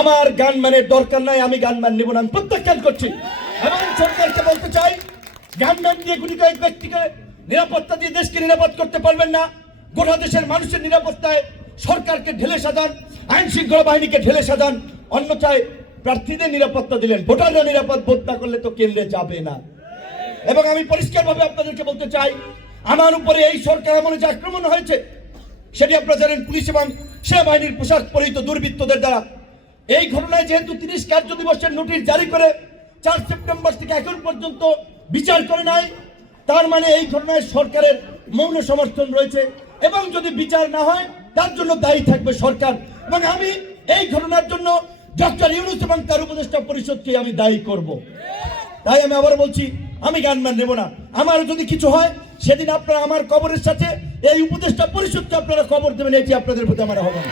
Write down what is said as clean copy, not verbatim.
আমার গানম্যানের দরকার নাই, আমি গানম্যান নেব না, আমি প্রত্যাখ্যান করছি। এবং সরকারকে বলতে চাই, গানম্যান দিয়ে গুটি কয়েক ব্যক্তিকে নিরাপত্তা দিয়ে দেশকে নিরাপদ করতে পারবেন না। গোটা দেশের মানুষের নিরাপত্তায় সরকারকে ঢেলে সাজান, আইন শৃঙ্খলা বাহিনীকে ঢেলে সাজান, অন্যথায় প্রার্থীদের নিরাপত্তা দিলেন, ভোটাররা নিরাপদ ভোট না করলে তো কেন্দ্রে যাবে না। এবং আমি পরিষ্কারভাবে আপনাদেরকে বলতে চাই, আমার উপরে এই সরকার আমলে যে আক্রমণ হয়েছে সেটি আপনারা জানেন পুলিশ এবং সেনাবাহিনীর পোশাক পরিহিত দুর্বৃত্তদের দ্বারা। এই ঘটনায় যেহেতু 30 কার্য দিবসের নোটিশ জারি করে 4 সেপ্টেম্বর থেকে এখন পর্যন্ত বিচার করে নাই, তার মানে এই ঘটনায় সরকারের মৌন সমর্থন রয়েছে এবং যদি বিচার না হয় তার জন্য দায়ী থাকবে সরকার। এবং আমি এই ঘটনার জন্য ডক্টর ইউনূস এবং তার উপদেষ্টা পরিষদকে আমি দায়ী করব। তাই আমি আবার বলছি, আমি গানম্যান নেব না। আমার যদি কিছু হয় সেদিন আপনারা আমার কবরের সাথে এই উপদেষ্টা পরিষদকে আপনারা কবর দেবেন, এটি আপনাদের প্রতি আমার আহ্বান।